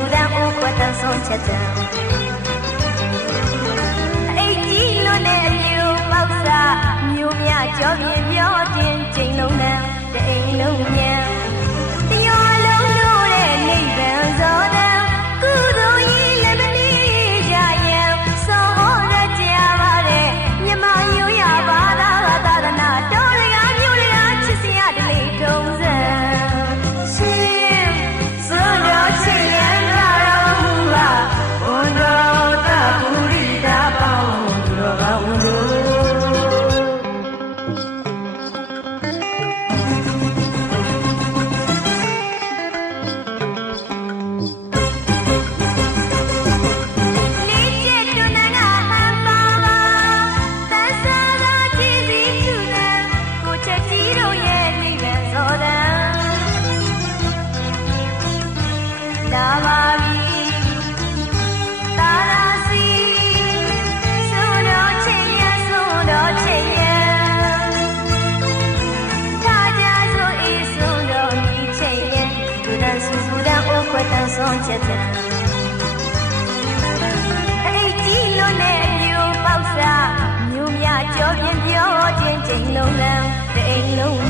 ူတန်းအိုးခွက်တန်းဆုံးချက်တန်းအိတ်ကြီးလွန်တဲ့အမျိုးပေါက်စားမျိုးမြကြောပြင်းပြောခြင်းချိန်လုံးတန်းတအိမ်လုံးညံတရောလုံးလို့တဲ့နိဗ္ဗာန်ဇောတန်းကုသိုလ်ကြီးလည်းမနေကြရန်စောရကြပါတဲ့မြမမျိုးရပါသာသာသနာတော်ရကမျိုးရကချစ်စရာတလေတုံးစံရှင်စွန်တော်ချစ်ရန်လာတော်မူပါဘုံတော်တပုရိသပေါင်းတော်ကောင်းတို့ဆုံးချက်တန်းအိတ်ကြီးလွန်တဲ့မျိုးပေါက်စားမျိုးမြကြောပြင်းပြောခြင်းချိန်လုံးလန်းတအိမ်လုံး